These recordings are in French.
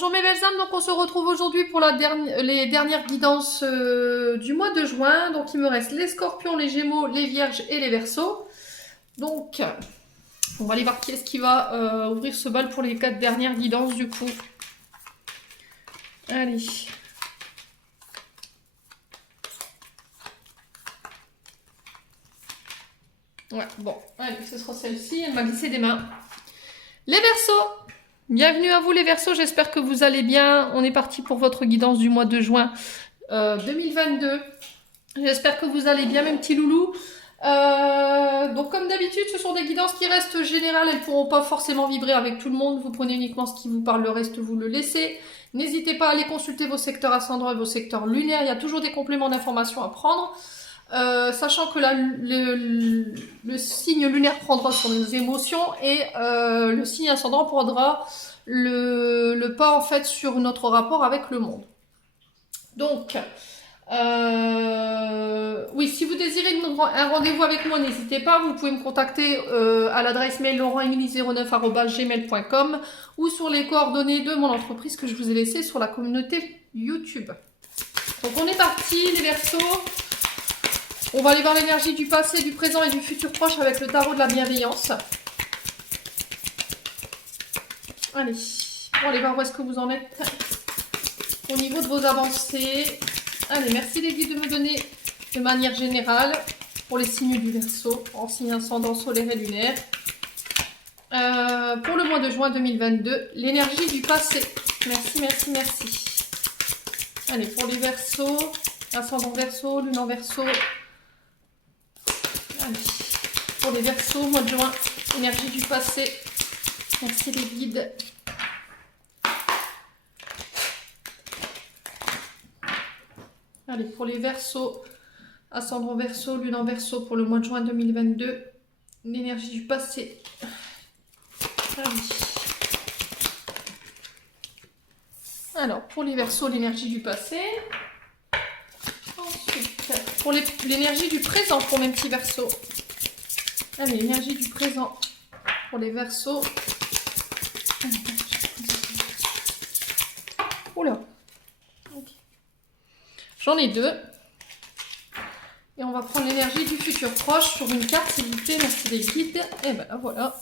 Bonjour mes belles âmes, donc on se retrouve aujourd'hui pour les dernières guidances du mois de juin. Donc il me reste les scorpions, les gémeaux, les vierges et les verseaux. Donc on va aller voir qui est-ce qui va ouvrir ce bal pour les 4 dernières guidances du coup. Allez. Ouais, bon, allez, ce sera celle-ci, elle m'a glissé des mains. Les verseaux! Bienvenue à vous les Verseaux, j'espère que vous allez bien. On est parti pour votre guidance du mois de juin 2022. J'espère que vous allez bien mes petits loulous. Donc comme d'habitude, ce sont des guidances qui restent générales. Elles ne pourront pas forcément vibrer avec tout le monde. Vous prenez uniquement ce qui vous parle, le reste vous le laissez. N'hésitez pas à aller consulter vos secteurs ascendants et vos secteurs lunaires. Il y a toujours des compléments d'informations à prendre. Sachant que là, le signe lunaire prendra sur nos émotions et le signe ascendant prendra le pas en fait sur notre rapport avec le monde. Donc, oui, si vous désirez un rendez-vous avec moi, n'hésitez pas, vous pouvez me contacter à l'adresse mail laurent09@gmail.com ou sur les coordonnées de mon entreprise que je vous ai laissées sur la communauté YouTube. Donc on est parti les Verseaux. On va aller voir l'énergie du passé, du présent et du futur proche avec le tarot de la bienveillance. Allez, on va aller voir où est-ce que vous en êtes au niveau de vos avancées. Allez, merci les guides de me donner de manière générale pour les signes du Verseau, en signe ascendant solaire et lunaire. Pour le mois de juin 2022, l'énergie du passé. Merci, merci, merci. Allez, pour les Verseaux, ascendant Verseau, lune en Verseau. Allez, pour les Verseaux, mois de juin, énergie du passé. Merci les guides. Allez, pour les Verseaux, ascendant Verseau, lune en Verseau pour le mois de juin 2022, l'énergie du passé. Allez. Alors, pour les Verseaux, l'énergie du passé. Ensuite, pour l'énergie du présent pour mes petits Verseaux. Allez, l'énergie du présent pour les Verseaux. Oula. Okay. J'en ai deux. Et on va prendre l'énergie du futur proche sur une carte, s'il vous plaît. Merci les guides. Et ben voilà.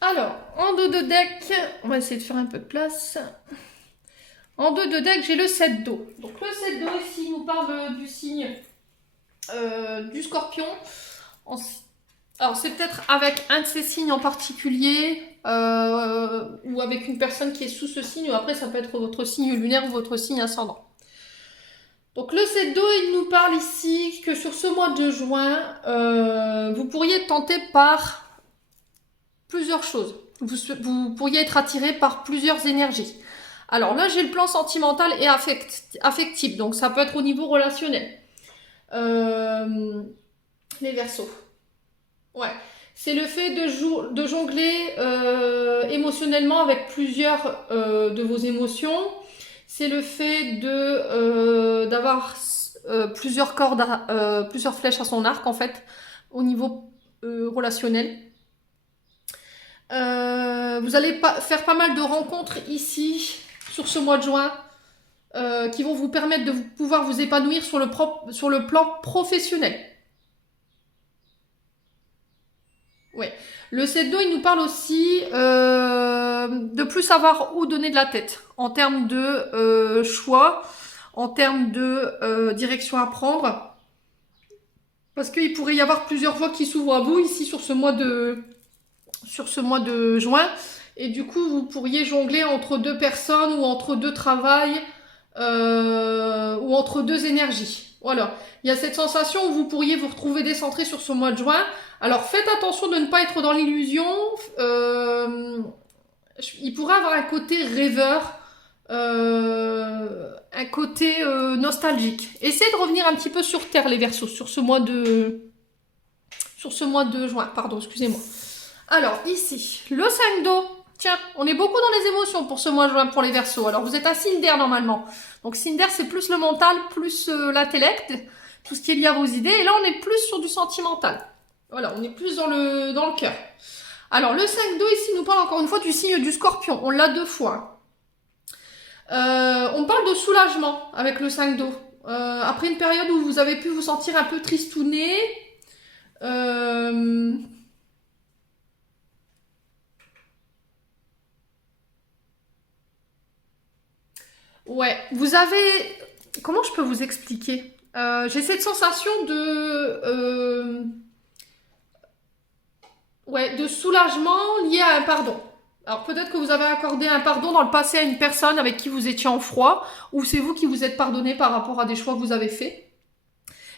Alors, en dos de deck, on va essayer de faire un peu de place. En dos de deck, j'ai le 7 d'eau. Donc le 7 d'eau ici nous parle du signe du scorpion. Alors c'est peut-être avec un de ces signes en particulier ou avec une personne qui est sous ce signe. Ou après ça peut être votre signe lunaire ou votre signe ascendant. Donc le 7 d'eau, il nous parle ici que sur ce mois de juin, vous pourriez être tenté par plusieurs choses. Vous pourriez être attiré par plusieurs énergies. Alors là, j'ai le plan sentimental et affectif, donc ça peut être au niveau relationnel. Les Verseaux. Ouais, c'est le fait de jongler émotionnellement avec plusieurs de vos émotions. C'est le fait d'avoir plusieurs cordes, plusieurs flèches à son arc en fait, au niveau relationnel. Vous allez faire pas mal de rencontres ici sur ce mois de juin qui vont vous permettre de pouvoir vous épanouir sur le plan professionnel. Ouais. Le 7 d'eau, il nous parle aussi de plus savoir où donner de la tête en termes de choix, en termes de direction à prendre. Parce qu'il pourrait y avoir plusieurs voies qui s'ouvrent à vous ici sur ce mois de juin. Et du coup, vous pourriez jongler entre deux personnes ou entre deux travails ou entre deux énergies. Voilà. Il y a cette sensation où vous pourriez vous retrouver décentré sur ce mois de juin. Alors, faites attention de ne pas être dans l'illusion. Il pourrait avoir un côté rêveur, un côté nostalgique. Essayez de revenir un petit peu sur terre, les Verseaux, sur ce mois de juin. Pardon, excusez-moi. Alors, ici, le 5 d'eau. Tiens, on est beaucoup dans les émotions pour ce mois de juin pour les Verseaux. Alors, vous êtes un signe d'air normalement. Donc, signe d'air, c'est plus le mental, plus l'intellect, tout ce qui est lié à vos idées. Et là, on est plus sur du sentimental. Voilà, on est plus dans le cœur. Alors, le 5 d'eau ici nous parle encore une fois du signe du Scorpion. On l'a 2 fois. On parle de soulagement avec le 5 d'eau. Après une période où vous avez pu vous sentir un peu tristouné. Ouais, vous avez... Comment je peux vous expliquer? J'ai cette sensation de soulagement lié à un pardon. Alors peut-être que vous avez accordé un pardon dans le passé à une personne avec qui vous étiez en froid, ou c'est vous qui vous êtes pardonné par rapport à des choix que vous avez faits.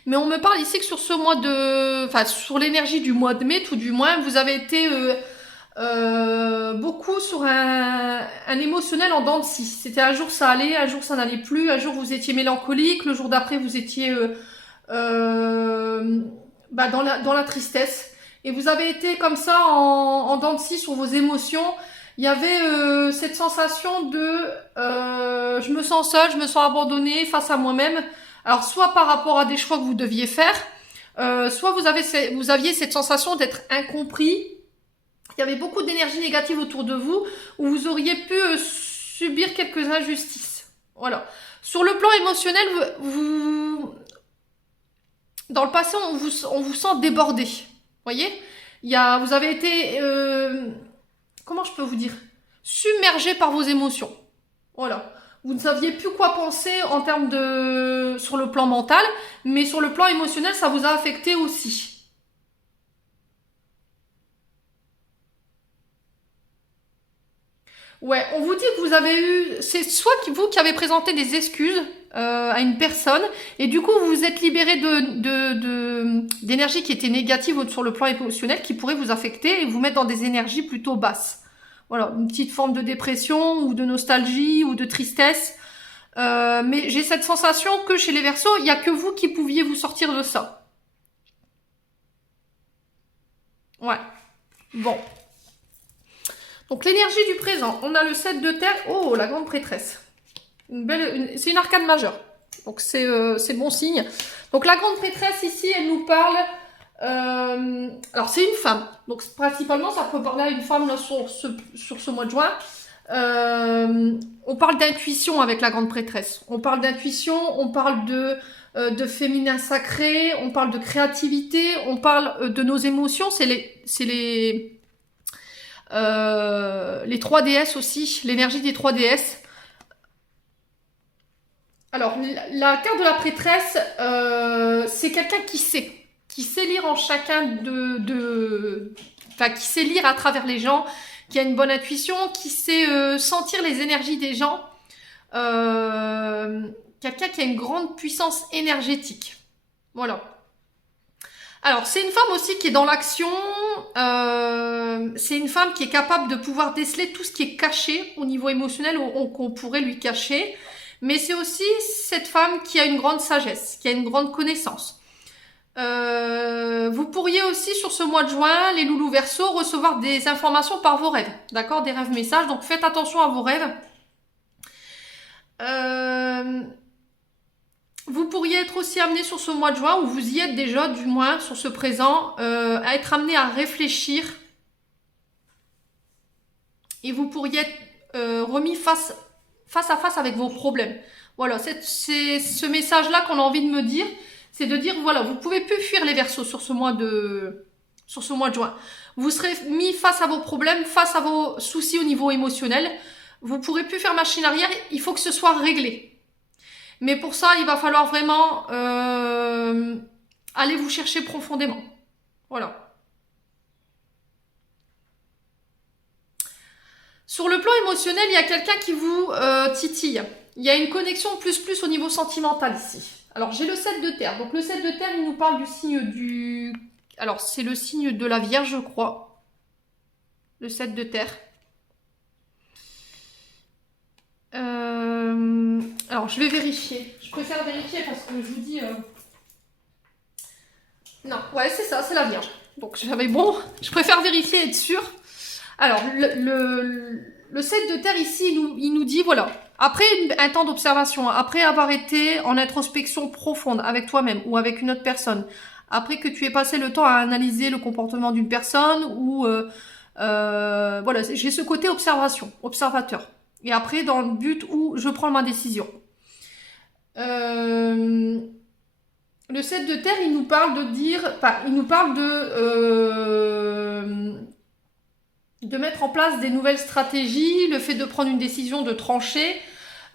Mais on me parle ici que sur ce mois de... Enfin, sur l'énergie du mois de mai, tout du moins, vous avez été beaucoup sur un émotionnel en dents de scie. C'était un jour ça allait, un jour ça n'allait plus, un jour vous étiez mélancolique, le jour d'après vous étiez dans la tristesse. Et vous avez été comme ça en dents de scie sur vos émotions. Il y avait cette sensation de je me sens seule, je me sens abandonnée face à moi-même. Alors soit par rapport à des choix que vous deviez faire, soit vous aviez cette sensation d'être incompris. Il y avait beaucoup d'énergie négative autour de vous, où vous auriez pu subir quelques injustices. Voilà. Sur le plan émotionnel, dans le passé, on vous sent débordé. Voyez, vous avez été, comment je peux vous dire, submergé par vos émotions. Voilà. Vous ne saviez plus quoi penser en termes sur le plan mental, mais sur le plan émotionnel, ça vous a affecté aussi. Ouais, on vous dit que vous avez eu... C'est soit vous qui avez présenté des excuses à une personne, et du coup, vous vous êtes libéré d'énergie qui était négative sur le plan émotionnel, qui pourrait vous affecter et vous mettre dans des énergies plutôt basses. Voilà, une petite forme de dépression, ou de nostalgie, ou de tristesse. Mais j'ai cette sensation que chez les Verseaux, il n'y a que vous qui pouviez vous sortir de ça. Ouais, bon. Donc l'énergie du présent, on a le 7 de terre. Oh, la grande prêtresse. C'est une arcane majeure. Donc c'est bon signe. Donc la grande prêtresse ici, elle nous parle... alors c'est une femme. Donc principalement, ça peut parler à une femme là, sur ce mois de juin. On parle d'intuition avec la grande prêtresse. On parle d'intuition, on parle de féminin sacré, on parle de créativité, on parle de nos émotions. C'est les 3 déesses aussi, l'énergie des 3 déesses. Alors, la carte de la prêtresse, c'est quelqu'un qui sait lire en chacun enfin, qui sait lire à travers les gens, qui a une bonne intuition, qui sait sentir les énergies des gens. Quelqu'un qui a une grande puissance énergétique. Voilà. Alors, c'est une femme aussi qui est dans l'action. C'est une femme qui est capable de pouvoir déceler tout ce qui est caché au niveau émotionnel qu'on pourrait lui cacher. Mais c'est aussi cette femme qui a une grande sagesse, qui a une grande connaissance. Vous pourriez aussi, sur ce mois de juin, les loulous Verseaux, recevoir des informations par vos rêves. D'accord? Des rêves messages. Donc, faites attention à vos rêves. Vous pourriez être aussi amené sur ce mois de juin, ou vous y êtes déjà, du moins, sur ce présent, à être amené à réfléchir. Et vous pourriez être remis face à face avec vos problèmes. Voilà, c'est ce message-là qu'on a envie de me dire. C'est de dire, voilà, vous pouvez plus fuir les Verseaux sur ce mois de juin. Vous serez mis face à vos problèmes, face à vos soucis au niveau émotionnel. Vous pourrez plus faire machine arrière, il faut que ce soit réglé. Mais pour ça, il va falloir vraiment aller vous chercher profondément. Voilà. Sur le plan émotionnel, il y a quelqu'un qui vous titille. Il y a une connexion plus au niveau sentimental ici. Alors, j'ai le 7 de terre. Donc, le 7 de terre, il nous parle du signe du... Alors, c'est le signe de la Vierge, je crois. Le 7 de terre. Alors, je vais vérifier. Je préfère vérifier parce que je vous dis... Non, ouais, c'est ça, c'est la Vierge. Donc, j'avais bon. Je préfère vérifier et être sûre. Alors, le 7 de terre ici, il nous dit, voilà, après un temps d'observation, après avoir été en introspection profonde avec toi-même ou avec une autre personne, après que tu aies passé le temps à analyser le comportement d'une personne ou Voilà, j'ai ce côté observation, observateur. Et après, dans le but où je prends ma décision. Le 7 de terre, il nous parle de dire, enfin, il nous parle de mettre en place des nouvelles stratégies, le fait de prendre une décision, de trancher,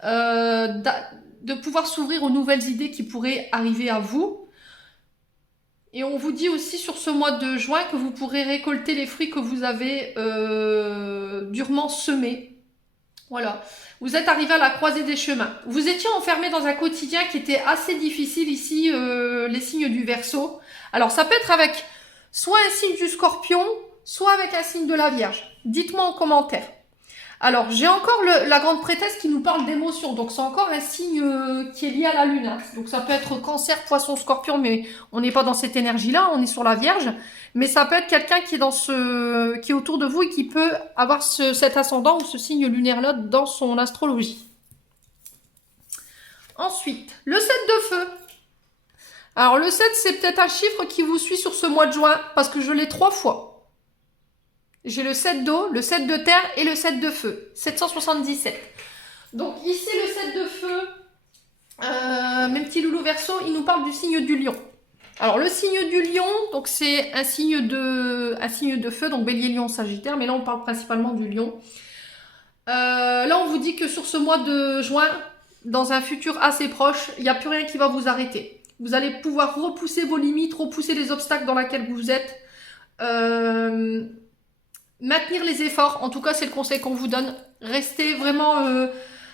de pouvoir s'ouvrir aux nouvelles idées qui pourraient arriver à vous. Et on vous dit aussi sur ce mois de juin que vous pourrez récolter les fruits que vous avez durement semés. Voilà, vous êtes arrivé à la croisée des chemins. Vous étiez enfermé dans un quotidien qui était assez difficile ici, les signes du Verseau. Alors ça peut être avec soit un signe du Scorpion, soit avec un signe de la Vierge. Dites-moi en commentaire. Alors j'ai encore la grande prêtresse qui nous parle d'émotion. Donc c'est encore un signe qui est lié à la Lune. Hein. Donc ça peut être Cancer, Poisson, Scorpion, mais on n'est pas dans cette énergie-là, on est sur la Vierge. Mais ça peut être quelqu'un qui est qui est autour de vous et qui peut avoir cet ascendant ou ce signe lunaire-là dans son astrologie. Ensuite, le 7 de feu. Alors le 7, c'est peut-être un chiffre qui vous suit sur ce mois de juin, parce que je l'ai 3 fois. J'ai le 7 d'eau, le 7 de terre et le 7 de feu. 777. Donc ici, le 7 de feu, mes petits loulous Verseau, il nous parle du signe du lion. Alors le signe du lion, donc c'est un signe de feu, donc bélier, lion, sagittaire, mais là on parle principalement du lion. Là on vous dit que sur ce mois de juin, dans un futur assez proche, il n'y a plus rien qui va vous arrêter. Vous allez pouvoir repousser vos limites, repousser les obstacles dans lesquels vous êtes. Maintenir les efforts, en tout cas c'est le conseil qu'on vous donne. Restez vraiment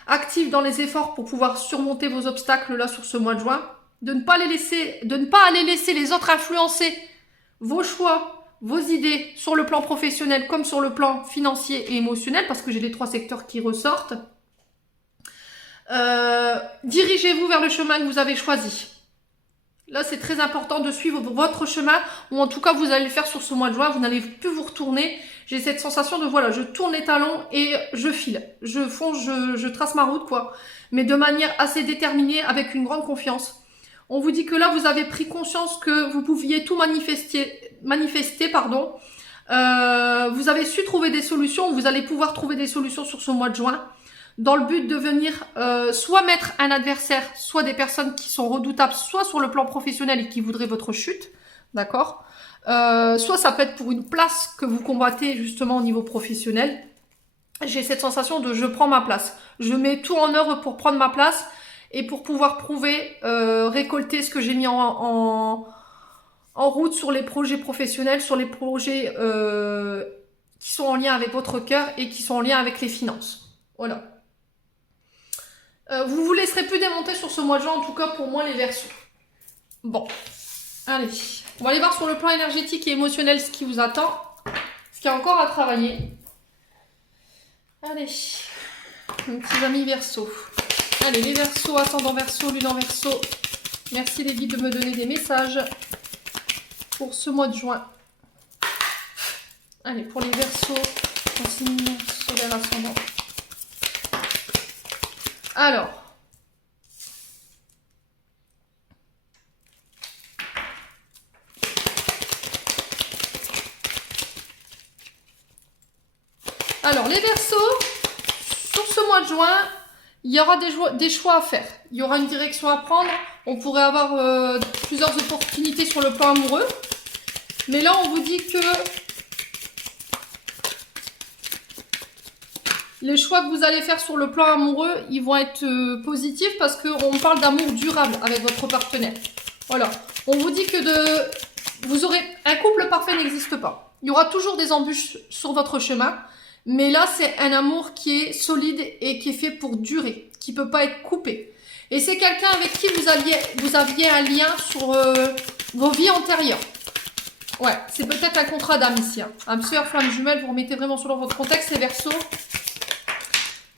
actif dans les efforts pour pouvoir surmonter vos obstacles là sur ce mois de juin. De ne pas aller laisser les autres influencer vos choix, vos idées sur le plan professionnel comme sur le plan financier et émotionnel, parce que j'ai les 3 secteurs qui ressortent. Dirigez-vous vers le chemin que vous avez choisi. Là, c'est très important de suivre votre chemin, ou en tout cas, vous allez le faire sur ce mois de juin, vous n'allez plus vous retourner. J'ai cette sensation de, voilà, je tourne les talons et je file. Je fonce, je trace ma route, quoi. Mais de manière assez déterminée, avec une grande confiance. On vous dit que là, vous avez pris conscience que vous pouviez tout manifester, pardon. Vous avez su trouver des solutions, vous allez pouvoir trouver des solutions sur ce mois de juin, dans le but de venir soit mettre un adversaire, soit des personnes qui sont redoutables, soit sur le plan professionnel et qui voudraient votre chute, d'accord, soit ça peut être pour une place que vous combattez justement au niveau professionnel. J'ai cette sensation de je prends ma place, je mets tout en œuvre pour prendre ma place et pour pouvoir prouver, récolter ce que j'ai mis en route sur les projets professionnels, sur les projets qui sont en lien avec votre cœur et qui sont en lien avec les finances. Voilà. Vous vous laisserez plus démonter sur ce mois de juin, en tout cas pour moi les Verseaux. Bon, allez, on va aller voir sur le plan énergétique et émotionnel ce qui vous attend, ce qu'il y a encore à travailler. Allez, mes petits amis Verseaux. Allez, les Verseaux, ascendant Verseau, lune en Verseau. Merci les guides de me donner des messages pour ce mois de juin. Allez, pour les Verseaux, signe solaire ascendant. Alors les Verseaux, sur ce mois de juin, il y aura des choix à faire. Il y aura une direction à prendre. On pourrait avoir plusieurs opportunités sur le plan amoureux. Mais là, on vous dit que les choix que vous allez faire sur le plan amoureux, ils vont être positifs parce qu'on parle d'amour durable avec votre partenaire. Voilà. On vous dit que vous aurez un couple parfait n'existe pas. Il y aura toujours des embûches sur votre chemin. Mais là, c'est un amour qui est solide et qui est fait pour durer, qui peut pas être coupé. Et c'est quelqu'un avec qui vous aviez un lien sur vos vies antérieures. Ouais, c'est peut-être un contrat d'âme ici. Hein. Âme sœur, flamme jumelle, vous remettez vraiment selon votre contexte, les Verseaux.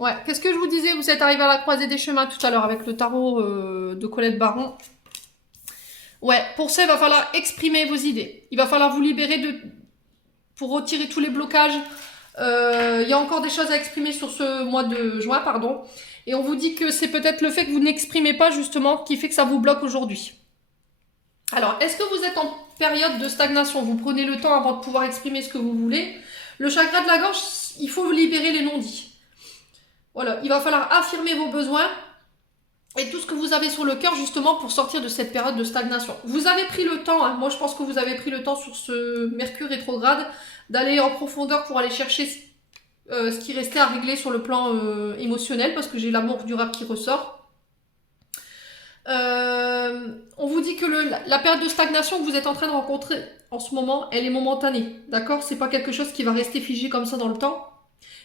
Ouais, qu'est-ce que je vous disais? Vous êtes arrivé à la croisée des chemins tout à l'heure avec le tarot de Colette Baron. Ouais, pour ça, il va falloir exprimer vos idées. Il va falloir vous libérer pour retirer tous les blocages. Il y a encore des choses à exprimer sur ce mois de juin, pardon. Et on vous dit que c'est peut-être le fait que vous n'exprimez pas, justement, qui fait que ça vous bloque aujourd'hui. Alors, est-ce que vous êtes en période de stagnation? Vous prenez le temps avant de pouvoir exprimer ce que vous voulez. Le chakra de la gorge, il faut libérer les non-dits. Voilà, il va falloir affirmer vos besoins et tout ce que vous avez sur le cœur justement pour sortir de cette période de stagnation. Vous avez pris le temps, hein, moi je pense que vous avez pris le temps sur ce Mercure rétrograde d'aller en profondeur pour aller chercher ce qui restait à régler sur le plan émotionnel, parce que j'ai l'amour durable qui ressort. On vous dit que la période de stagnation que vous êtes en train de rencontrer en ce moment, elle est momentanée, d'accord? C'est pas quelque chose qui va rester figé comme ça dans le temps.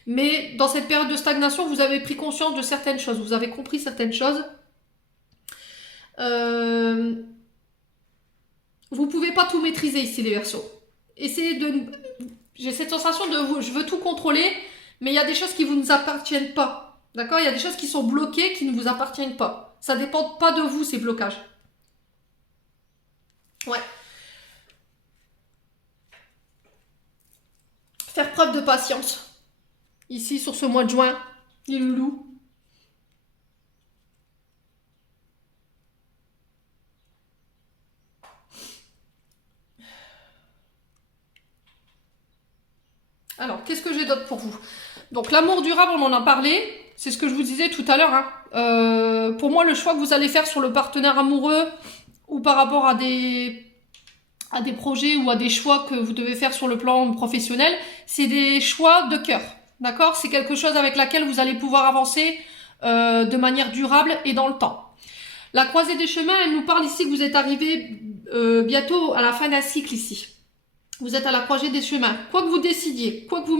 Mais dans cette période de stagnation, vous avez pris conscience de certaines choses, vous avez compris certaines choses. Vous pouvez pas tout maîtriser ici, les Verseaux. Essayez de... J'ai cette sensation de... Je veux tout contrôler, mais il y a des choses qui ne vous appartiennent pas. D'accord? Il y a des choses qui sont bloquées, qui ne vous appartiennent pas. Ça ne dépend pas de vous, ces blocages. Ouais. Faire preuve de patience. Ici, sur ce mois de juin, les loulous. Alors, qu'est-ce que j'ai d'autre pour vous? Donc, l'amour durable, on en a parlé. C'est ce que je vous disais tout à l'heure. Hein. Pour moi, le choix que vous allez faire sur le partenaire amoureux ou par rapport à des projets ou à des choix que vous devez faire sur le plan professionnel, c'est des choix de cœur. D'accord? C'est quelque chose avec laquelle vous allez pouvoir avancer de manière durable et dans le temps. La croisée des chemins, elle nous parle ici que vous êtes arrivé bientôt à la fin d'un cycle ici. Vous êtes à la croisée des chemins. Quoi que vous décidiez, quoi que vous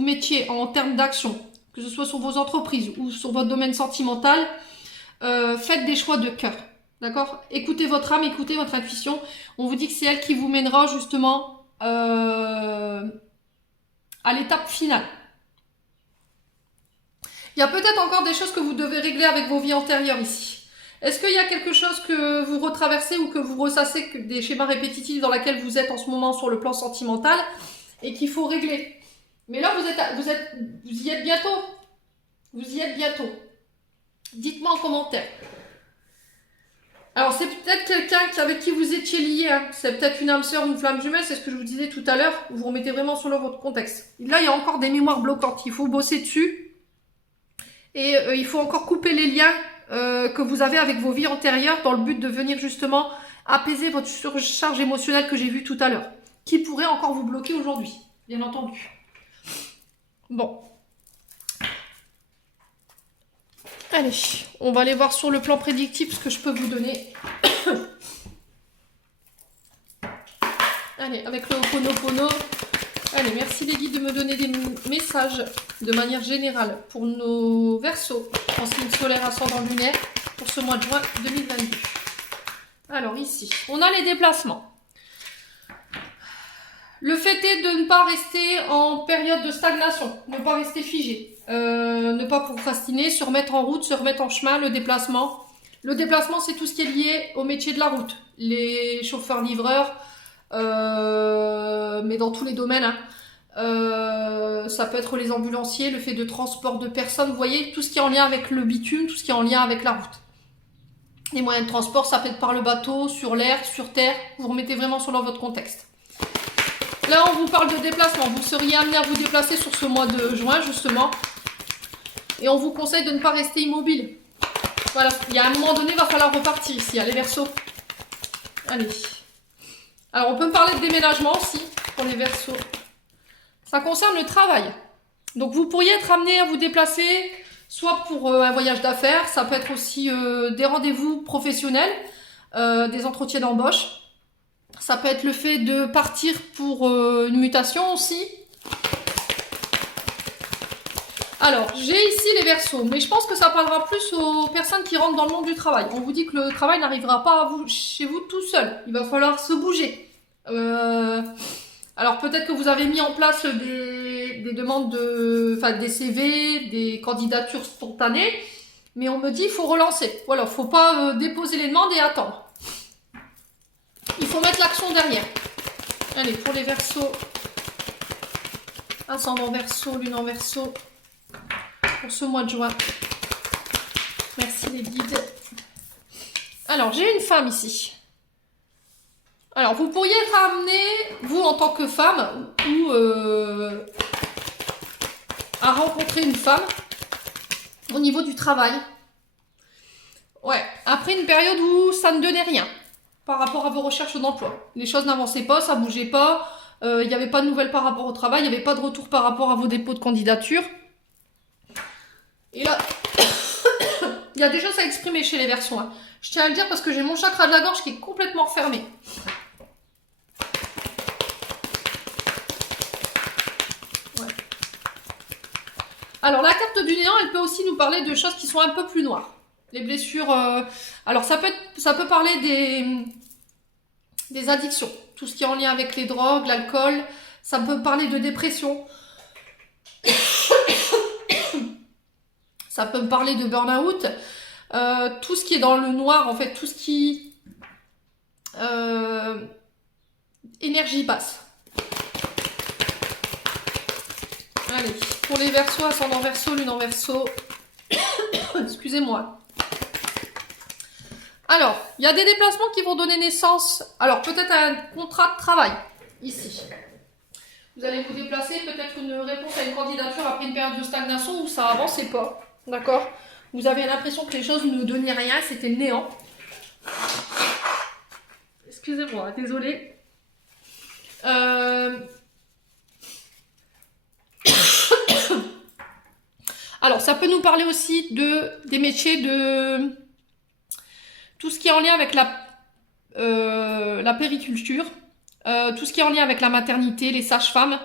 mettiez en termes d'action, que ce soit sur vos entreprises ou sur votre domaine sentimental, faites des choix de cœur. D'accord? Écoutez votre âme, écoutez votre intuition. On vous dit que c'est elle qui vous mènera justement à l'étape finale. Il y a peut-être encore des choses que vous devez régler avec vos vies antérieures ici. Est-ce qu'il y a quelque chose que vous retraversez ou que vous ressassez, des schémas répétitifs dans lesquels vous êtes en ce moment sur le plan sentimental et qu'il faut régler? Mais là, vous y êtes bientôt. Vous y êtes bientôt. Dites-moi en commentaire. Alors, c'est peut-être quelqu'un avec qui vous étiez lié. Hein. C'est peut-être une âme sœur ou une flamme jumelle. C'est ce que je vous disais tout à l'heure. Vous remettez vraiment sur votre contexte. Là, il y a encore des mémoires bloquantes. Il faut bosser dessus. Et il faut encore couper les liens que vous avez avec vos vies antérieures dans le but de venir justement apaiser votre surcharge émotionnelle que j'ai vue tout à l'heure. Qui pourrait encore vous bloquer aujourd'hui, bien entendu. Bon. Allez, on va aller voir sur le plan prédictif ce que je peux vous donner. Allez, avec le Ho'oponopono. Allez, merci les guides de me donner des messages de manière générale pour nos Verseaux en signe solaire ascendant lunaire pour ce mois de juin 2022. Alors ici, on a les déplacements. Le fait est de ne pas rester en période de stagnation, ne pas rester figé, ne pas procrastiner, se remettre en route, se remettre en chemin, le déplacement. Le déplacement, c'est tout ce qui est lié au métier de la route. Les chauffeurs-livreurs, mais dans tous les domaines. Hein. Ça peut être les ambulanciers, le fait de transport de personnes. Vous voyez, tout ce qui est en lien avec le bitume, tout ce qui est en lien avec la route. Les moyens de transport, ça peut être par le bateau, sur l'air, sur terre. Vous remettez vraiment sur votre contexte. Là, on vous parle de déplacement. Vous seriez amené à vous déplacer sur ce mois de juin, justement. Et on vous conseille de ne pas rester immobile. Voilà, il y a un moment donné, il va falloir repartir ici, les Verseaux. Allez. Alors, on peut me parler de déménagement aussi, pour les Verseaux. Ça concerne le travail. Donc, vous pourriez être amené à vous déplacer, soit pour un voyage d'affaires, ça peut être aussi des rendez-vous professionnels, des entretiens d'embauche. Ça peut être le fait de partir pour une mutation aussi. Alors, j'ai ici les Verseaux, mais je pense que ça parlera plus aux personnes qui rentrent dans le monde du travail. On vous dit que le travail n'arrivera pas chez vous tout seul. Il va falloir se bouger. Alors, peut-être que vous avez mis en place des demandes des CV, des candidatures spontanées, mais on me dit qu'il faut relancer. Voilà, il ne faut pas déposer les demandes et attendre. Il faut mettre l'action derrière. Allez, pour les Verseaux, ascendant Verseau, lune en Verseau, pour ce mois de juin. Merci les guides. Alors, j'ai une femme ici. Alors, vous pourriez être amené, vous en tant que femme, ou à rencontrer une femme au niveau du travail. Ouais, après une période où ça ne donnait rien par rapport à vos recherches d'emploi. Les choses n'avançaient pas, ça bougeait pas, il n'y avait pas de nouvelles par rapport au travail, il n'y avait pas de retour par rapport à vos dépôts de candidature. Et là, il y a des choses à exprimer chez les Verseaux. Hein. Je tiens à le dire parce que j'ai mon chakra de la gorge qui est complètement fermé. Ouais. Alors la carte du néant, elle peut aussi nous parler de choses qui sont un peu plus noires. Les blessures... Alors ça peut parler des addictions. Tout ce qui est en lien avec les drogues, l'alcool. Ça peut parler de dépression. Ça peut me parler de burn-out. Tout ce qui est dans le noir, en fait, tout ce qui... énergie basse. Allez, pour les Verseaux, ascendant Verseau, lune en Verseau. Excusez-moi. Alors, il y a des déplacements qui vont donner naissance, alors peut-être à un contrat de travail, ici. Vous allez vous déplacer, peut-être une réponse à une candidature après une période de stagnation où ça avançait pas, d'accord? Vous avez l'impression que les choses ne donnaient rien, c'était le néant. Excusez-moi, désolée. Alors, ça peut nous parler aussi des métiers de... Tout ce qui est en lien avec la périculture, tout ce qui est en lien avec la maternité, les sages-femmes.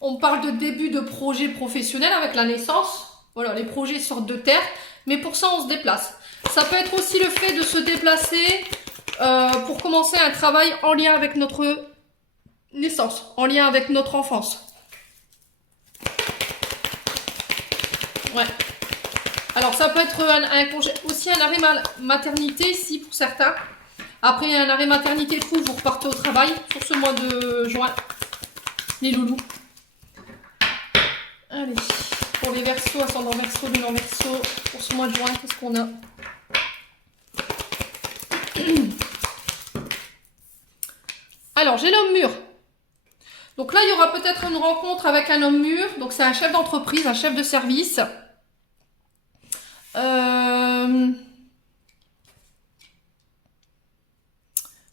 On parle de début de projet professionnel avec la naissance. Voilà, les projets sortent de terre, mais pour ça, on se déplace. Ça peut être aussi le fait de se déplacer pour commencer un travail en lien avec notre naissance, en lien avec notre enfance. Ouais. Alors, ça peut être aussi un arrêt maternité, ici, pour certains. Après, il y a un arrêt maternité fou, vous repartez au travail sur ce mois de juin. Les loulous. Allez, pour les Verseaux, ascendant Verseau, lune en Verseau, pour ce mois de juin, qu'est-ce qu'on a? Alors, j'ai l'homme mûr. Donc là, il y aura peut-être une rencontre avec un homme mûr. Donc, c'est un chef d'entreprise, un chef de service.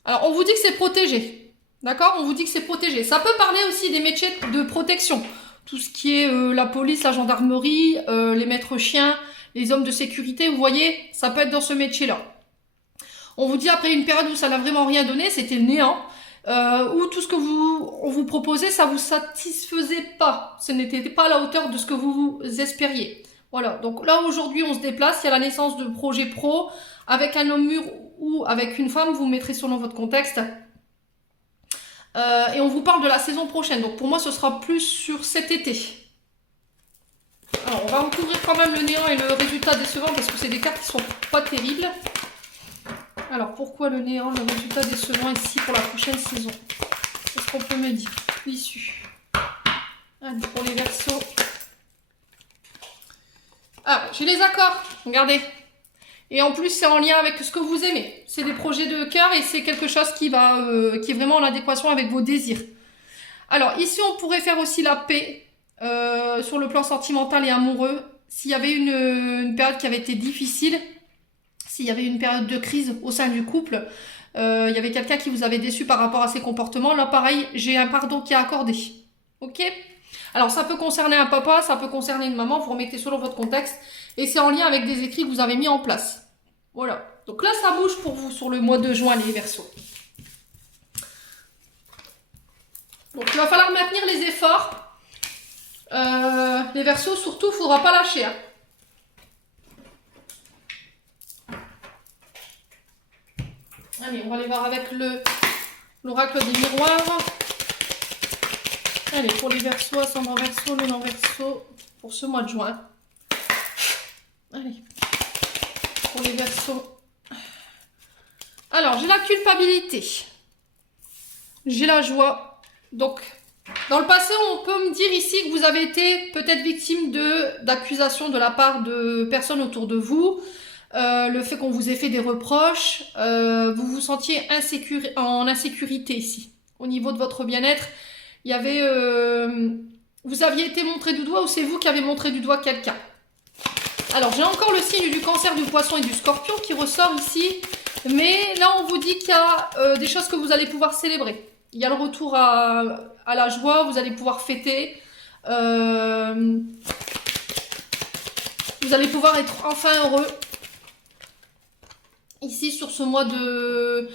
Alors, on vous dit que c'est protégé. D'accord? On vous dit que c'est protégé. Ça peut parler aussi des métiers de protection. Tout ce qui est la police, la gendarmerie, les maîtres chiens, les hommes de sécurité. Vous voyez, ça peut être dans ce métier-là. On vous dit après une période où ça n'a vraiment rien donné, c'était le néant. Où tout ce que on vous proposait, ça vous satisfaisait pas. Ce n'était pas à la hauteur de ce que vous espériez. Voilà, donc là aujourd'hui on se déplace, il y a la naissance de projets pro, avec un homme mûr ou avec une femme, vous mettrez selon votre contexte. Et on vous parle de la saison prochaine, donc pour moi ce sera plus sur cet été. Alors on va recouvrir quand même le néant et le résultat décevant parce que c'est des cartes qui sont pas terribles. Alors pourquoi le néant, le résultat décevant ici pour la prochaine saison? Qu'est-ce qu'on peut me dire? L'issue. Allez, pour les Verseaux. Ah, j'ai les accords, regardez. Et en plus, c'est en lien avec ce que vous aimez. C'est des projets de cœur et c'est quelque chose qui est vraiment en adéquation avec vos désirs. Alors, ici, on pourrait faire aussi la paix sur le plan sentimental et amoureux. S'il y avait une période qui avait été difficile, s'il y avait une période de crise au sein du couple, il y avait quelqu'un qui vous avait déçu par rapport à ses comportements, là, pareil, j'ai un pardon qui est accordé. Ok ? Alors, ça peut concerner un papa, ça peut concerner une maman, vous remettez selon votre contexte. Et c'est en lien avec des écrits que vous avez mis en place. Voilà. Donc là, ça bouge pour vous sur le mois de juin, les Verseaux. Donc, il va falloir maintenir les efforts. Les Verseaux, surtout, il ne faudra pas lâcher. Hein. Allez, on va aller voir avec l'oracle des miroirs. Allez, pour les Verseaux, ascendant Verseau, lune en Verseau, pour ce mois de juin. Allez, pour les Verseaux. Alors, j'ai la culpabilité. J'ai la joie. Donc, dans le passé, on peut me dire ici que vous avez été peut-être victime d'accusations de la part de personnes autour de vous. le fait qu'on vous ait fait des reproches, vous vous sentiez en insécurité ici. Au niveau de votre bien-être, il y avait... vous aviez été montré du doigt ou c'est vous qui avez montré du doigt quelqu'un? Alors, j'ai encore le signe du cancer, du poisson et du scorpion qui ressort ici. Mais là, on vous dit qu'il y a des choses que vous allez pouvoir célébrer. Il y a le retour à la joie, vous allez pouvoir fêter. Vous allez pouvoir être enfin heureux. Ici, sur ce mois de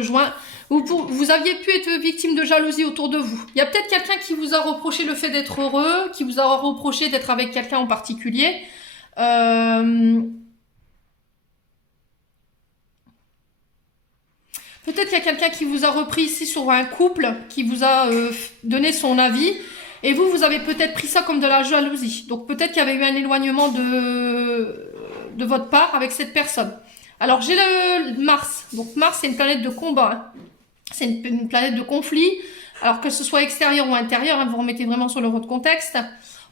juin. Vous aviez pu être victime de jalousie autour de vous. Il y a peut-être quelqu'un qui vous a reproché le fait d'être heureux, qui vous a reproché d'être avec quelqu'un en particulier. Peut-être qu'il y a quelqu'un qui vous a repris ici sur un couple, qui vous a donné son avis, et vous avez peut-être pris ça comme de la jalousie. Donc peut-être qu'il y avait eu un éloignement de votre part avec cette personne. Alors j'ai le Mars. Donc Mars, c'est une planète de combat. Hein. C'est une planète de conflit. Alors que ce soit extérieur ou intérieur, hein, vous remettez vraiment sur le votre contexte.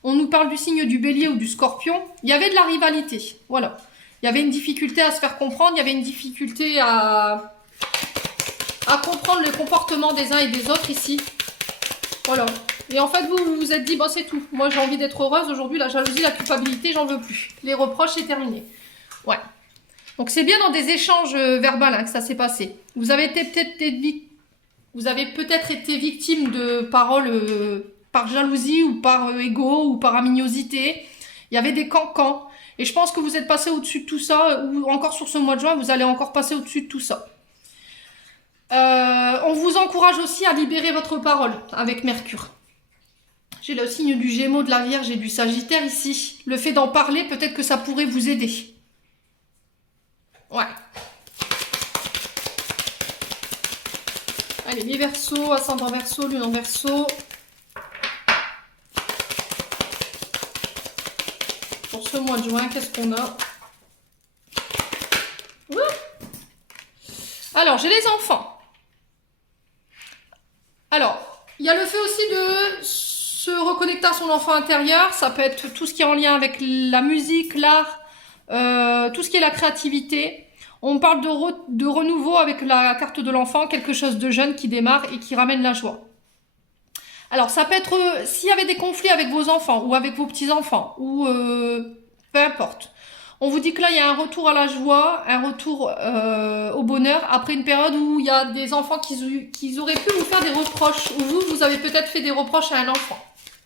On nous parle du signe du bélier ou du scorpion. Il y avait de la rivalité. Voilà. Il y avait une difficulté à se faire comprendre. Il y avait une difficulté à comprendre le comportement des uns et des autres ici. Voilà. Et en fait, vous vous êtes dit, bon, c'est tout. Moi, j'ai envie d'être heureuse. Aujourd'hui, la jalousie, la culpabilité, j'en veux plus. Les reproches, c'est terminé. Ouais. Donc, c'est bien dans des échanges verbaux hein, que ça s'est passé. Vous avez peut-être été victime de paroles par jalousie ou par ego ou par aminosité. Il y avait des cancans. Et je pense que vous êtes passé au-dessus de tout ça. Ou encore sur ce mois de juin, vous allez encore passer au-dessus de tout ça. On vous encourage aussi à libérer votre parole avec Mercure. J'ai le signe du Gémeaux, de la Vierge et du Sagittaire ici. Le fait d'en parler, peut-être que ça pourrait vous aider. Ouais. Allez, les Verseaux, ascendant Verseau, lune en Verseau. Pour ce mois de juin, qu'est-ce qu'on a? Alors, j'ai les enfants. Alors, il y a le fait aussi de se reconnecter à son enfant intérieur. Ça peut être tout ce qui est en lien avec la musique, l'art, tout ce qui est la créativité. On parle de renouveau avec la carte de l'enfant, quelque chose de jeune qui démarre et qui ramène la joie. Alors, ça peut être s'il y avait des conflits avec vos enfants ou avec vos petits-enfants, ou peu importe. On vous dit que là, il y a un retour à la joie, un retour au bonheur, après une période où il y a des enfants qui auraient pu vous faire des reproches, ou vous avez peut-être fait des reproches à un enfant.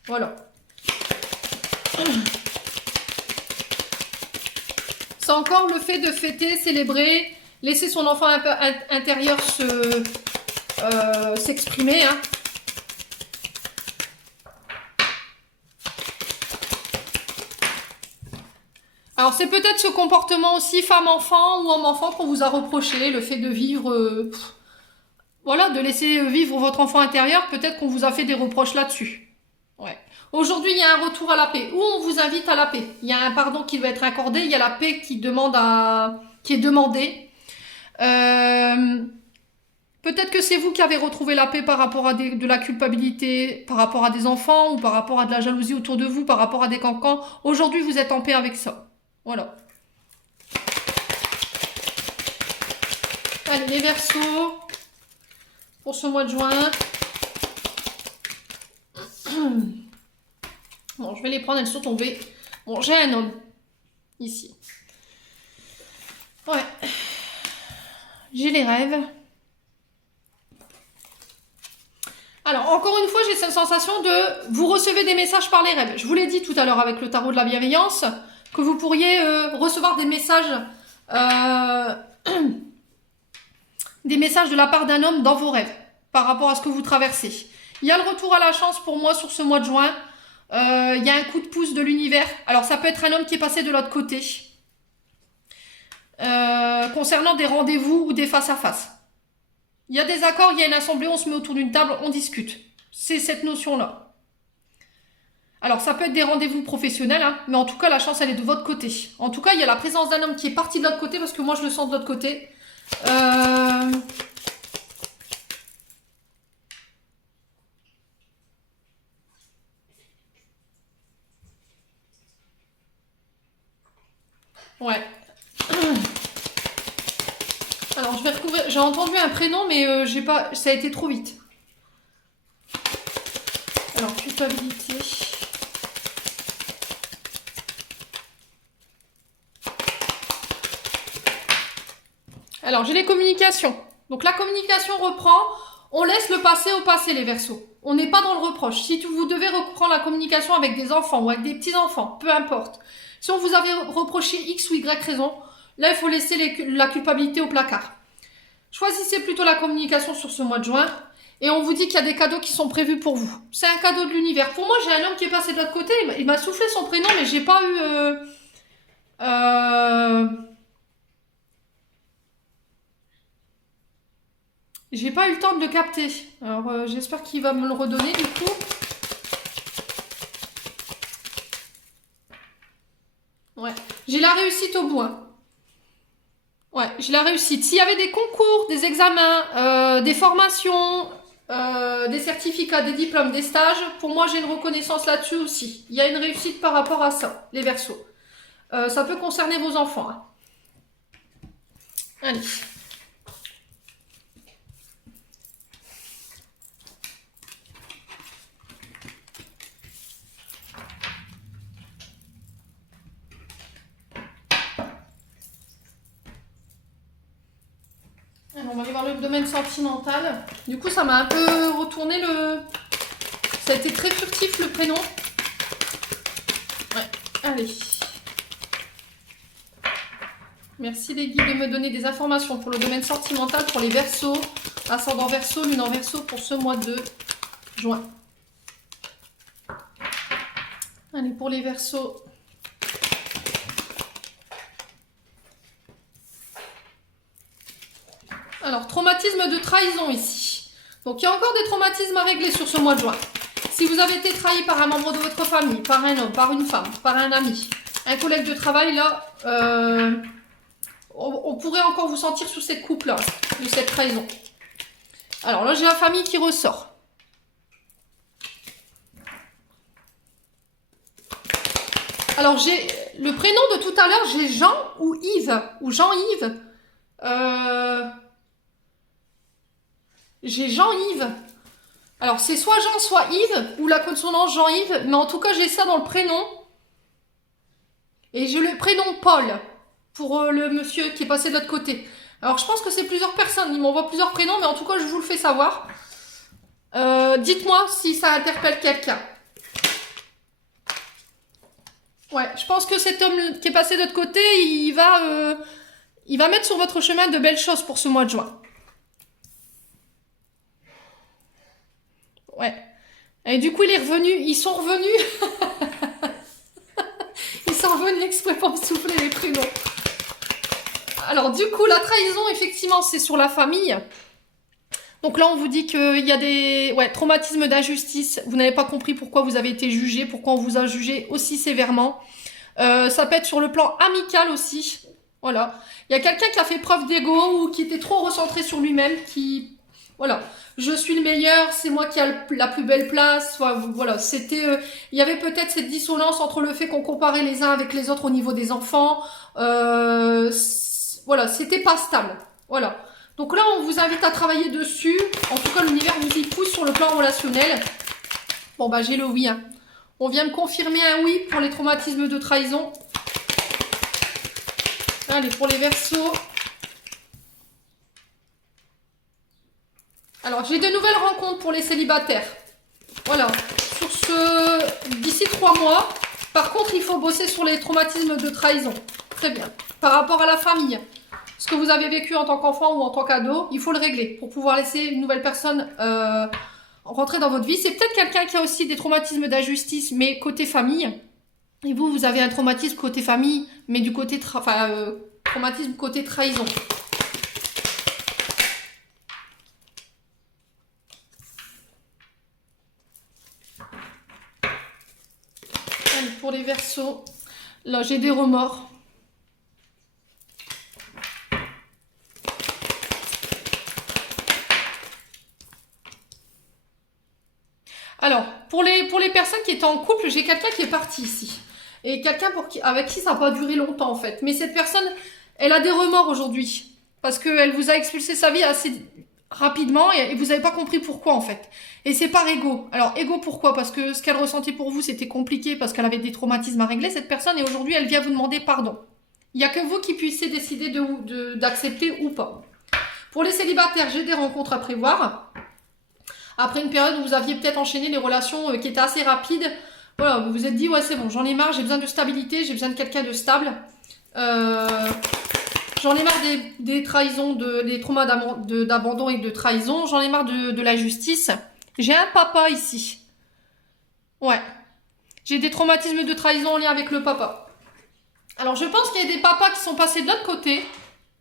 Voilà. C'est encore le fait de fêter, célébrer, laisser son enfant intérieur s'exprimer. Hein. Alors c'est peut-être ce comportement aussi femme-enfant ou homme-enfant qu'on vous a reproché, le fait de vivre, voilà, de laisser vivre votre enfant intérieur, peut-être qu'on vous a fait des reproches là-dessus. Ouais. Aujourd'hui, il y a un retour à la paix, ou on vous invite à la paix. Il y a un pardon qui doit être accordé, il y a la paix qui est demandée. Peut-être que c'est vous qui avez retrouvé la paix par rapport à de la culpabilité, par rapport à des enfants, ou par rapport à de la jalousie autour de vous, par rapport à des cancans. Aujourd'hui, vous êtes en paix avec ça. Voilà. Allez, les Verseaux, pour ce mois de juin. Bon, je vais les prendre, elles sont tombées. Bon, j'ai un homme, ici. Ouais. J'ai les rêves. Alors, encore une fois, j'ai cette sensation de... Vous recevez des messages par les rêves. Je vous l'ai dit tout à l'heure avec le tarot de la bienveillance, que vous pourriez recevoir des messages... des messages de la part d'un homme dans vos rêves, par rapport à ce que vous traversez. Il y a le retour à la chance pour moi sur ce mois de juin. Il y a un coup de pouce de l'univers. Alors, ça peut être un homme qui est passé de l'autre côté. Concernant des rendez-vous ou des face-à-face. Il y a des accords, il y a une assemblée, on se met autour d'une table, on discute. C'est cette notion-là. Alors, ça peut être des rendez-vous professionnels, hein, mais en tout cas, la chance, elle est de votre côté. En tout cas, il y a la présence d'un homme qui est parti de l'autre côté, parce que moi, je le sens de l'autre côté. Ouais. j'ai entendu un prénom, mais j'ai pas, ça a été trop vite. Alors, culpabilité. Alors, j'ai les communications. Donc, la communication reprend. On laisse le passé au passé, les Verseaux. On n'est pas dans le reproche. Si vous devez reprendre la communication avec des enfants ou avec des petits-enfants, peu importe. Si on vous avait reproché X ou Y raison, là, il faut laisser la culpabilité au placard. Choisissez plutôt la communication sur ce mois de juin. Et on vous dit qu'il y a des cadeaux qui sont prévus pour vous. C'est un cadeau de l'univers. Pour moi, j'ai un homme qui est passé de l'autre côté. Il m'a soufflé son prénom, mais j'ai pas eu... J'ai pas eu le temps de le capter. Alors, j'espère qu'il va me le redonner, du coup. Ouais. J'ai la réussite au bout, hein. Ouais, j'ai la réussite. S'il y avait des concours, des examens, des formations, des certificats, des diplômes, des stages, pour moi, j'ai une reconnaissance là-dessus aussi. Il y a une réussite par rapport à ça, les Verseaux. Ça peut concerner vos enfants, hein. Allez. Alors, on va aller voir le domaine sentimental. Du coup, ça m'a un peu retourné le... Ça a été très furtif, le prénom. Ouais, allez. Merci les guides de me donner des informations pour le domaine sentimental pour les Verseaux. Ascendant Verseau, lune en Verseau pour ce mois de juin. Allez, pour les Verseaux. Alors, traumatisme de trahison ici. Donc, il y a encore des traumatismes à régler sur ce mois de juin. Si vous avez été trahi par un membre de votre famille, par un homme, par une femme, par un ami, un collègue de travail, là, on pourrait encore vous sentir sous cette coupe-là, de cette trahison. Alors là, j'ai la famille qui ressort. Alors, j'ai le prénom de tout à l'heure, j'ai Jean ou Yves, ou Jean-Yves. J'ai Jean-Yves. Alors, c'est soit Jean, soit Yves, ou la consonance Jean-Yves, mais en tout cas, j'ai ça dans le prénom. Et j'ai le prénom Paul, pour le monsieur qui est passé de l'autre côté. Alors, je pense que c'est plusieurs personnes, il m'envoie plusieurs prénoms, mais en tout cas, je vous le fais savoir. Dites-moi si ça interpelle quelqu'un. Ouais, je pense que cet homme qui est passé de l'autre côté, il va mettre sur votre chemin de belles choses pour ce mois de juin. Ouais. Et du coup, il est revenu. Ils sont revenus. Ils sont revenus exprès pour me souffler les prénoms. Alors, du coup, la trahison, effectivement, c'est sur la famille. Donc là, on vous dit qu'il y a des traumatismes d'injustice. Vous n'avez pas compris pourquoi vous avez été jugé, pourquoi on vous a jugé aussi sévèrement. Ça peut être sur le plan amical aussi. Voilà. Il y a quelqu'un qui a fait preuve d'ego ou qui était trop recentré sur lui-même, qui... Voilà. Je suis le meilleur, c'est moi qui a la plus belle place. Voilà, c'était... il y avait peut-être cette dissonance entre le fait qu'on comparait les uns avec les autres au niveau des enfants. Voilà, c'était pas stable. Voilà. Donc là, on vous invite à travailler dessus. En tout cas, l'univers vous y pousse sur le plan relationnel. Bon, bah, j'ai le oui, hein. On vient de confirmer un oui pour les traumatismes de trahison. Allez, pour les Verseaux. Alors, j'ai de nouvelles rencontres pour les célibataires. Voilà. D'ici 3 mois. Par contre, il faut bosser sur les traumatismes de trahison. Très bien. Par rapport à la famille, ce que vous avez vécu en tant qu'enfant ou en tant qu'ado, il faut le régler pour pouvoir laisser une nouvelle personne rentrer dans votre vie. C'est peut-être quelqu'un qui a aussi des traumatismes d'injustice, mais côté famille. Et vous avez un traumatisme côté famille, mais du côté traumatisme côté trahison. Allez, pour les Verseaux, là j'ai des remords. Alors, pour les personnes qui étaient en couple, j'ai quelqu'un qui est parti ici. Et quelqu'un avec qui ça n'a pas duré longtemps en fait. Mais cette personne, elle a des remords aujourd'hui. Parce qu'elle vous a expulsé sa vie assez rapidement et vous n'avez pas compris pourquoi en fait. Et c'est par ego. Alors ego pourquoi? Parce que ce qu'elle ressentait pour vous c'était compliqué parce qu'elle avait des traumatismes à régler cette personne et aujourd'hui elle vient vous demander pardon. Il n'y a que vous qui puissiez décider d'accepter ou pas. Pour les célibataires, j'ai des rencontres à prévoir. Après une période où vous aviez peut-être enchaîné les relations qui étaient assez rapides, voilà, vous vous êtes dit ouais c'est bon, j'en ai marre, j'ai besoin de stabilité, j'ai besoin de quelqu'un de stable. J'en ai marre des trahisons, des traumas d'abandon et de trahison. J'en ai marre de la justice. J'ai un papa ici. Ouais. J'ai des traumatismes de trahison en lien avec le papa. Alors, je pense qu'il y a des papas qui sont passés de l'autre côté.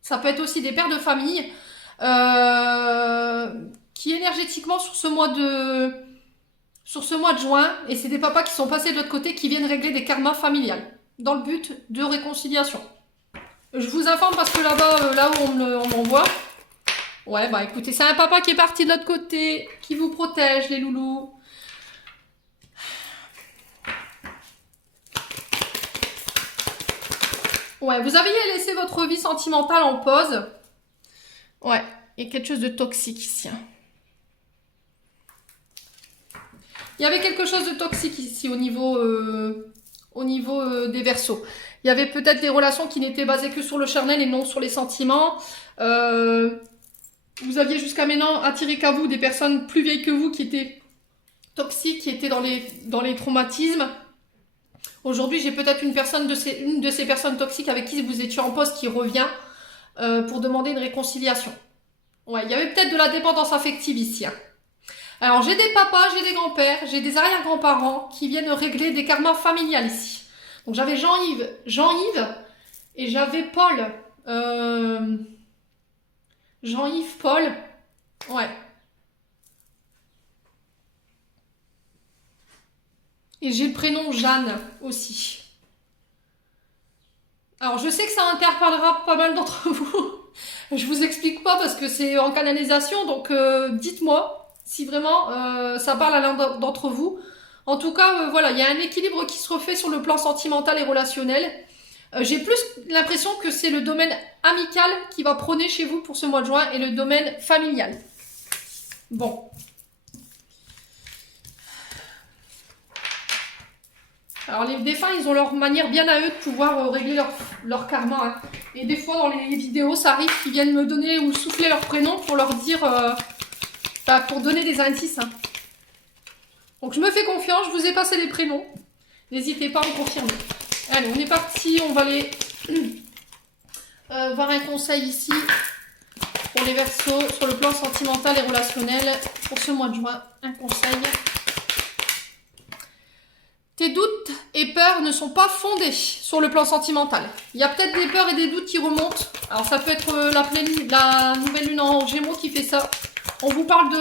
Ça peut être aussi des pères de famille. Qui énergétiquement sur ce mois de juin. Et c'est des papas qui sont passés de l'autre côté qui viennent régler des karmas familiales. Dans le but de réconciliation. Je vous informe parce que là-bas, là où on m'envoie. Ouais, bah écoutez, c'est un papa qui est parti de l'autre côté, qui vous protège, les loulous. Ouais, vous aviez laissé votre vie sentimentale en pause. Ouais, il y a quelque chose de toxique ici. Il y avait quelque chose de toxique ici au niveau des Verseaux. Il y avait peut-être des relations qui n'étaient basées que sur le charnel et non sur les sentiments. Vous aviez jusqu'à maintenant attiré qu'à vous des personnes plus vieilles que vous qui étaient toxiques, qui étaient dans les traumatismes. Aujourd'hui, j'ai peut-être une de ces personnes toxiques avec qui vous étiez en poste qui revient pour demander une réconciliation. Ouais, il y avait peut-être de la dépendance affective ici. Hein. Alors, j'ai des papas, j'ai des grands-pères, j'ai des arrière-grands-parents qui viennent régler des karmas familiales ici. Donc, j'avais Jean-Yves et j'avais Paul. Jean-Yves, Paul. Ouais. Et j'ai le prénom Jeanne aussi. Alors, je sais que ça interpellera pas mal d'entre vous. Je vous explique pas parce que c'est en canalisation, donc dites-moi si vraiment ça parle à l'un d'entre vous. En tout cas, voilà, il y a un équilibre qui se refait sur le plan sentimental et relationnel. J'ai plus l'impression que c'est le domaine amical qui va prôner chez vous pour ce mois de juin et le domaine familial. Bon. Alors les défunts, ils ont leur manière bien à eux de pouvoir régler leur karma. Hein. Et des fois dans les vidéos, ça arrive qu'ils viennent me donner ou souffler leur prénom pour leur dire, pour donner des indices. Hein. Donc je me fais confiance, je vous ai passé les prénoms. N'hésitez pas à me confirmer. Allez, on est parti, on va aller voir un conseil ici pour les Verseaux sur le plan sentimental et relationnel pour ce mois de juin. Un conseil. Tes doutes et peurs ne sont pas fondés sur le plan sentimental. Il y a peut-être des peurs et des doutes qui remontent. Alors ça peut être la nouvelle lune en Gémeaux qui fait ça. On vous parle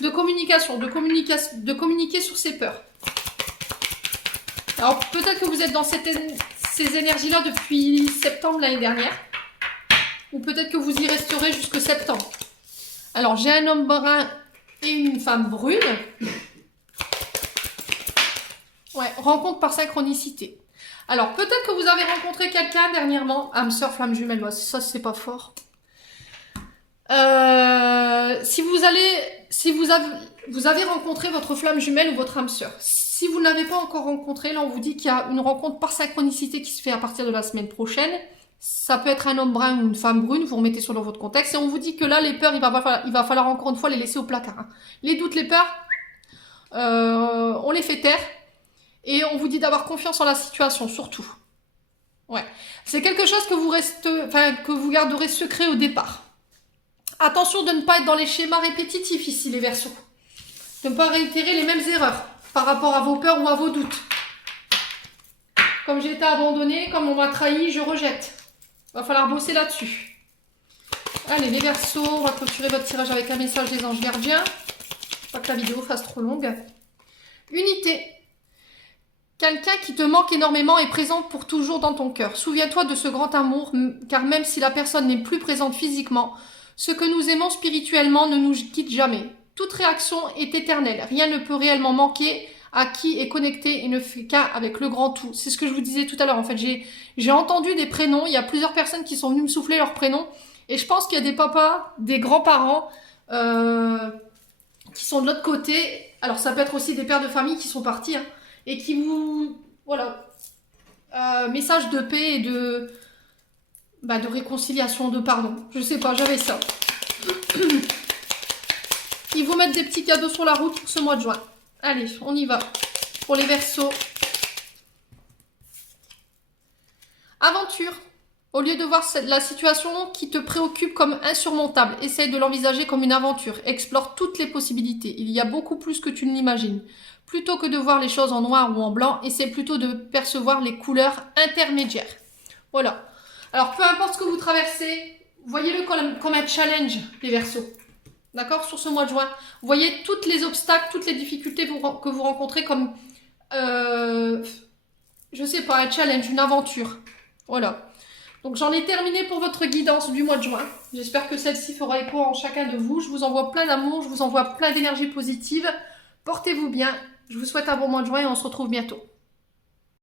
de communication, de communiquer sur ses peurs. Alors peut-être que vous êtes dans ces énergies-là depuis septembre l'année dernière. Ou peut-être que vous y resterez jusque septembre. Alors j'ai un homme brun et une femme brune. Ouais, rencontre par synchronicité. Alors, peut-être que vous avez rencontré quelqu'un dernièrement. Âme sœur, flamme jumelle, ouais, ça c'est pas fort. Si vous avez rencontré votre flamme jumelle ou votre âme sœur. Si vous ne l'avez pas encore rencontré, là on vous dit qu'il y a une rencontre par synchronicité qui se fait à partir de la semaine prochaine. Ça peut être un homme brun ou une femme brune, vous remettez sur votre contexte. Et on vous dit que là, les peurs, il va falloir encore une fois les laisser au placard. Hein. Les doutes, les peurs, on les fait taire. Et on vous dit d'avoir confiance en la situation, surtout. Ouais. C'est quelque chose que vous garderez secret au départ. Attention de ne pas être dans les schémas répétitifs ici, les Verseaux. De ne pas réitérer les mêmes erreurs par rapport à vos peurs ou à vos doutes. Comme j'ai été abandonnée, comme on m'a trahi, je rejette. Va falloir bosser là-dessus. Allez, les Verseaux, on va clôturer votre tirage avec un message des anges gardiens. Pas que la vidéo fasse trop longue. Unité. Quelqu'un qui te manque énormément est présent pour toujours dans ton cœur. Souviens-toi de ce grand amour, car même si la personne n'est plus présente physiquement, ce que nous aimons spirituellement ne nous quitte jamais. Toute réaction est éternelle. Rien ne peut réellement manquer à qui est connecté et ne fait qu'un avec le grand tout. C'est ce que je vous disais tout à l'heure. En fait, j'ai entendu des prénoms. Il y a plusieurs personnes qui sont venues me souffler leurs prénoms. Et je pense qu'il y a des papas, des grands-parents qui sont de l'autre côté. Alors ça peut être aussi des pères de famille qui sont partis hein, et qui vous... Voilà. Message de paix et de réconciliation, de pardon. Je sais pas, j'avais ça. Ils vous mettent des petits cadeaux sur la route pour ce mois de juin. Allez, on y va. Pour les Verseaux. Aventure. Au lieu de voir la situation qui te préoccupe comme insurmontable, essaye de l'envisager comme une aventure. Explore toutes les possibilités. Il y a beaucoup plus que tu ne l'imagines. Plutôt que de voir les choses en noir ou en blanc, essaie plutôt de percevoir les couleurs intermédiaires. Voilà. Alors, peu importe ce que vous traversez, voyez-le comme un challenge, les Verseaux. D'accord? Sur ce mois de juin. Voyez tous les obstacles, toutes les difficultés que vous rencontrez comme, je sais pas, un challenge, une aventure. Voilà. Donc j'en ai terminé pour votre guidance du mois de juin. J'espère que celle-ci fera écho en chacun de vous. Je vous envoie plein d'amour, je vous envoie plein d'énergie positive. Portez-vous bien. Je vous souhaite un bon mois de juin et on se retrouve bientôt.